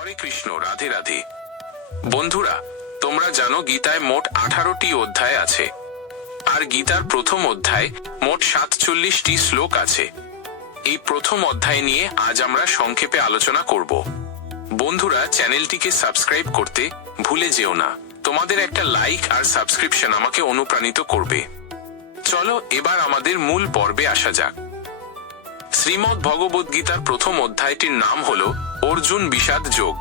হরে কৃষ্ণ, রাধে রাধে। বন্ধুরা, তোমরা জানো গীতায় মোট আঠারোটি অধ্যায় আছে। আর গীতার প্রথম অধ্যায় মোট সাতচল্লিশটি শ্লোক আছে। এই প্রথম অধ্যায় নিয়ে আজ আমরা সংক্ষেপে আলোচনা করব। বন্ধুরা, চ্যানেলটিকে সাবস্ক্রাইব করতে ভুলে যেও না। তোমাদের একটা লাইক আর সাবস্ক্রিপশন আমাকে অনুপ্রাণিত করবে। চলো এবার আমাদের মূল পর্বে আসা যাক। শ্রীমদ্ ভগবদ গীতার প্রথম অধ্যায়টির নাম হল অর্জুন বিষাদ যোগ।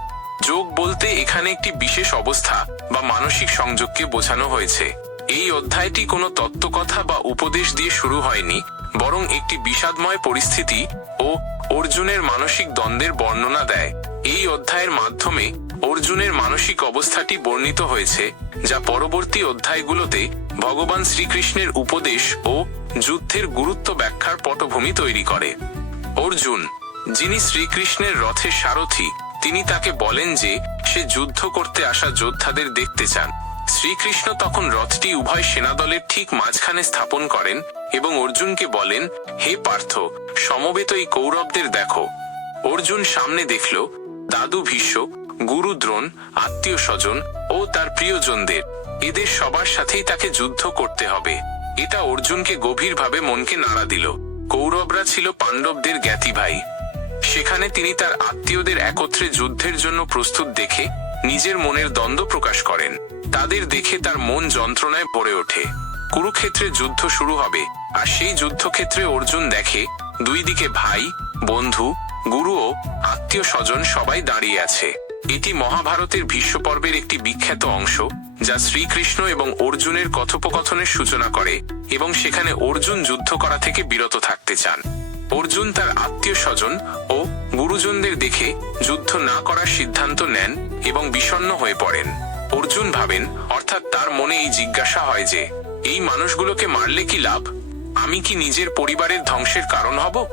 যোগ বলতে এখানে একটি বিশেষ অবস্থা বা মানসিক সংযোগকে বোঝানো হয়েছে। এই অধ্যায়টি কোনো তত্ত্বকথা বা উপদেশ দিয়ে শুরু হয়নি, বরং একটি বিষাদময় পরিস্থিতি ও অর্জুনের মানসিক দ্বন্দ্বের বর্ণনা দেয়। এই অধ্যায়ের মাধ্যমে অর্জুনের মানসিক অবস্থাটি বর্ণিত হয়েছে, যা পরবর্তী অধ্যায়গুলোতে ভগবান শ্রীকৃষ্ণের উপদেশ ও যুদ্ধের গুরুত্ব ব্যাখ্যার পটভূমি তৈরি করে। অর্জুন, যিনি শ্রীকৃষ্ণের রথের সারথি, তিনি তাকে বলেন যে সে যুদ্ধ করতে আসা যোদ্ধাদের দেখতে চান। শ্রীকৃষ্ণ তখন রথটি উভয় সেনাদলের ঠিক মাঝখানে স্থাপন করেন এবং অর্জুনকে বলেন, হে পার্থ, সমবেত এই কৌরবদের দেখো। অর্জুন সামনে দেখল, দাদু ভীষ্ম গুরু দ্রোণ, আত্মীয় স্বজন ও তার প্রিয়জনদের। এদের সবার সাথেই তাকে যুদ্ধ করতে হবে। এটা অর্জুনকে গভীরভাবে মনকে নাড়া দিল। কৌরবরা ছিল পাণ্ডবদের জ্ঞাতি ভাই। সেখানে তিনি তার আত্মীয়দের একত্রে যুদ্ধের জন্য প্রস্তুত দেখে নিজের মনের দ্বন্দ্ব প্রকাশ করেন। তাদের দেখে তার মন যন্ত্রণায় ভরে ওঠে। কুরুক্ষেত্রে যুদ্ধ শুরু হবে আর সেই যুদ্ধক্ষেত্রে অর্জুন দেখে দুই দিকে ভাই, বন্ধু, গুরু ও আত্মীয় স্বজন সবাই দাঁড়িয়ে আছে। এটি মহাভারতের ভীষ্ম পর্বের একটি বিখ্যাত অংশ, যা শ্রীকৃষ্ণ এবং অর্জুনের কথোপকথনের সূচনা করে এবং সেখানে অর্জুন যুদ্ধ করা থেকে বিরত থাকতে চান। অর্জুন তার আত্মীয় স্বজন ও গুরুজনদের দেখে যুদ্ধ না করার সিদ্ধান্ত নেন এবং বিষণ্ণ হয়ে পড়েন। অর্জুন ভাবেন, অর্থাৎ তার মনে এই জিজ্ঞাসা হয় যে, এই মানুষগুলোকে মারলে কি লাভ? আমি কি নিজের পরিবারের ধ্বংসের কারণ হব?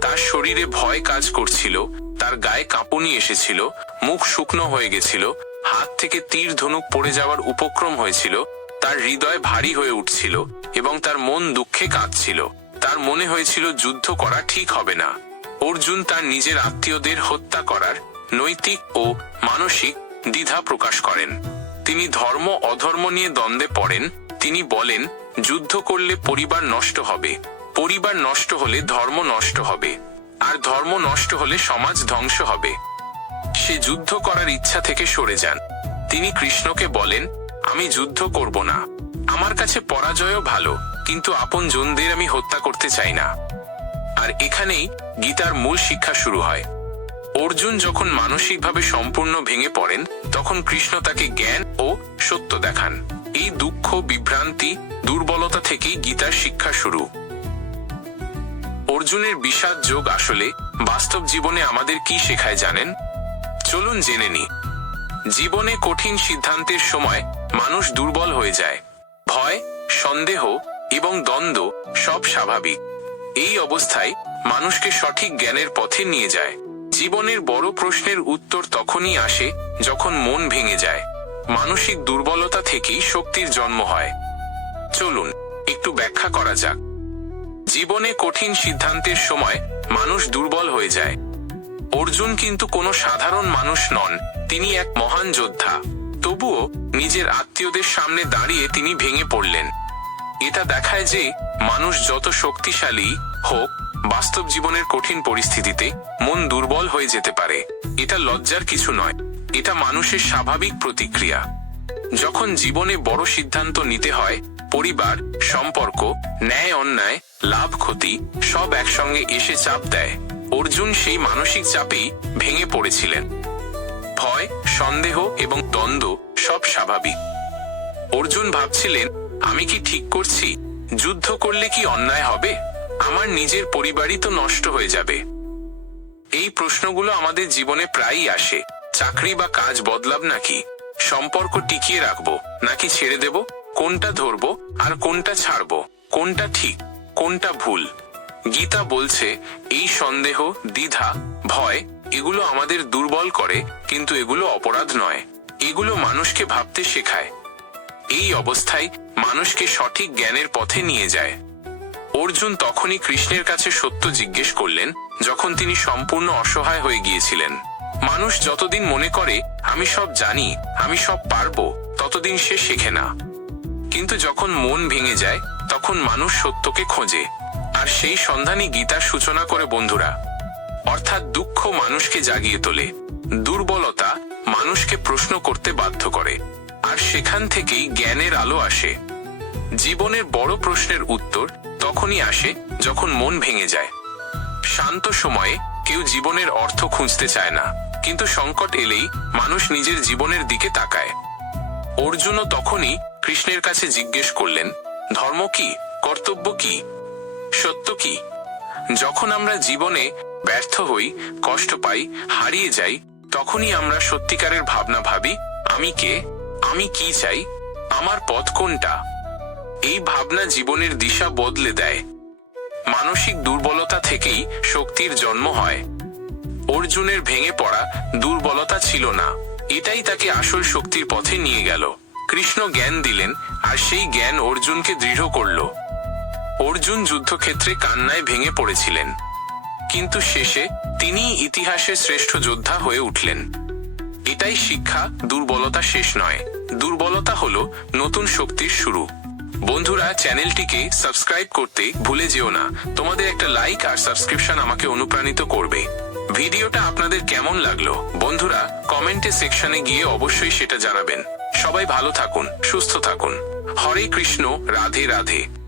তার শরীরে ভয় কাজ করছিল তার গায়ে কাঁপুনি এসেছিল, মুখ শুকনো হয়ে গেছিল, হাত থেকে তীর ধনুক পড়ে যাওয়ার উপক্রম হয়েছিল, তার হৃদয় ভারী হয়ে উঠছিল এবং তার মন দুঃখে কাঁদছিল। তার মনে হয়েছিল যুদ্ধ করা ঠিক হবে না। অর্জুন তার নিজের আত্মীয়দের হত্যা করার নৈতিক ও মানসিক দ্বিধা প্রকাশ করেন। তিনি ধর্ম অধর্ম নিয়ে দ্বন্দ্বে পড়েন। তিনি বলেন, যুদ্ধ করলে পরিবার নষ্ট হবে। পরিবার নষ্ট হলে ধর্ম নষ্ট হবে। আর ধর্ম নষ্ট হলে সমাজ ধ্বংস হবে। সে যুদ্ধ করার ইচ্ছা থেকে সরে যান। তিনি কৃষ্ণকে বলেন, আমি যুদ্ধ করব না। আমার কাছে পরাজয়ও ভালো, কিন্তু আপন জনদের আমি হত্যা করতে চাই না। আর এখানেই গীতার মূল শিক্ষা শুরু হয়। অর্জুন যখন মানসিকভাবে সম্পূর্ণ ভেঙে পড়েন, তখন কৃষ্ণ তাকে জ্ঞান ও সত্য দেখান। এই দুঃখ, বিভ্রান্তি, দুর্বলতা থেকেই গীতার শিক্ষা শুরু। অর্জুনের বিষাদ যোগ আসলে বাস্তব জীবনে আমাদের কি শেখায় জানেন? চলুন জেনে নি। জীবনে কঠিন সিদ্ধান্তের সময় মানুষ দুর্বল হয়ে যায়। ভয়, সন্দেহ এবং দ্বন্দ্ব সব স্বাভাবিক। এই অবস্থায় মানুষকে সঠিক জ্ঞানের পথে নিয়ে যায়। জীবনের বড় প্রশ্নের উত্তর তখনই আসে যখন মন ভেঙে যায়। মানসিক দুর্বলতা থেকেই শক্তির জন্ম হয়। চলুন, একটু ব্যাখ্যা করা যাক। জীবনে কঠিন সিদ্ধান্তের সময় মানুষ দুর্বল হয়ে যায়। অর্জুন কিন্তু কোনো সাধারণ মানুষ নন, তিনি এক মহান যোদ্ধা। তবুও নিজের আত্মীয়দের সামনে দাঁড়িয়ে তিনি ভেঙে পড়লেন। এটা দেখায় যে মানুষ যত শক্তিশালী হোক, বাস্তব জীবনের কঠিন পরিস্থিতিতে মন দুর্বল হয়ে যেতে পারে। এটা লজ্জার কিছু নয়, এটা মানুষের স্বাভাবিক প্রতিক্রিয়া। যখন জীবনে বড় সিদ্ধান্ত নিতে হয়, পরিবার, সম্পর্ক, ন্যায়, অন্যায়, লাভ, ক্ষতি, সব একসঙ্গে এসে চাপ দেয়। অর্জুন সেই মানসিক চাপেই ভেঙে পড়েছিলেন। ভয়, সন্দেহ এবং দ্বন্দ্ব সব স্বাভাবিক। অর্জুন ভাবছিলেন, আমি কি ঠিক করছি? যুদ্ধ করলে কি অন্যায় হবে? আমার নিজের পরিবারই তো নষ্ট হয়ে যাবে। এই প্রশ্নগুলো আমাদের জীবনে প্রায়ই আসে। চাকরি বা কাজ বদলাব নাকি? সম্পর্ক টিকিয়ে রাখব। নাকি ছেড়ে দেব? কোনটা ধরবো? আর কোনটা ছাড়বো? কোনটা ঠিক? কোনটা ভুল? গীতা বলছে, এই সন্দেহ, দ্বিধা, ভয়, এগুলো আমাদের দুর্বল করে, কিন্তু এগুলো অপরাধ নয়। এগুলো মানুষকে ভাবতে শেখায়। এই অবস্থায় মানুষকে সঠিক জ্ঞানের পথে নিয়ে যায়। অর্জুন তখনই কৃষ্ণের কাছে সত্য জিজ্ঞেস করলেন, যখন তিনি সম্পূর্ণ অসহায় হয়ে গিয়েছিলেন। মানুষ যতদিন মনে করে, আমি সব জানি, আমি সব পারব, ততদিন সে শেখে না। কিন্তু যখন মন ভেঙে যায়, তখন মানুষ সত্যকে খোঁজে। আর সেই সন্ধানই গীতার সূচনা করে বন্ধুরা। অর্থাৎ দুঃখ মানুষকে জাগিয়ে তোলে। দুর্বলতা মানুষকে প্রশ্ন করতে বাধ্য করে। আর সেখান থেকেই জ্ঞানের আলো আসে। জীবনের বড় প্রশ্নের উত্তর তখনই আসে যখন মন ভেঙে যায়। শান্ত সময়ে কেউ জীবনের অর্থ খুঁজতে চায় না। কিন্তু সংকট এলেই মানুষ নিজের জীবনের দিকে তাকায়। অর্জুনও তখনই কৃষ্ণের কাছে জিজ্ঞেস করলেন, ধর্ম কি? কর্তব্য কি? সত্য কি? যখন আমরা জীবনে ব্যর্থ হই, কষ্ট পাই, হারিয়ে যাই, তখনই আমরা সত্যিকারের ভাবনা ভাবি, আমি কে? আমি কি চাই? আমার পথ কোনটা? এই ভাবনা জীবনের দিশা বদলে দেয়। মানসিক দুর্বলতা থেকেই শক্তির জন্ম হয়। অর্জুনের ভেঙে পড়া দুর্বলতা ছিল না। এটাই তাকে আসল শক্তির পথে নিয়ে গেল। কৃষ্ণ জ্ঞান দিলেন, আর সেই জ্ঞান অর্জুনকে দৃঢ় করল। অর্জুন যুদ্ধক্ষেত্রে কান্নায় ভেঙে পড়েছিলেন। কিন্তু শেষে তিনি ইতিহাসের শ্রেষ্ঠ যোদ্ধা হয়ে উঠলেন। এটাই শিক্ষা, দুর্বলতা শেষ নয়। দুর্বলতা হল নতুন শক্তির শুরু। বন্ধুরা, চ্যানেলটিকে সাবস্ক্রাইব করতে ভুলে যেও না। তোমাদের একটা লাইক আর সাবস্ক্রিপশন আমাকে অনুপ্রাণিত করবে। ভিডিওটা আপনাদের কেমন লাগল? বন্ধুরা কমেন্টে সেকশনে গিয়ে অবশ্যই সেটা জানাবেন। সবাই ভালো থাকুন, সুস্থ থাকুন। হরে কৃষ্ণ, রাধে রাধে।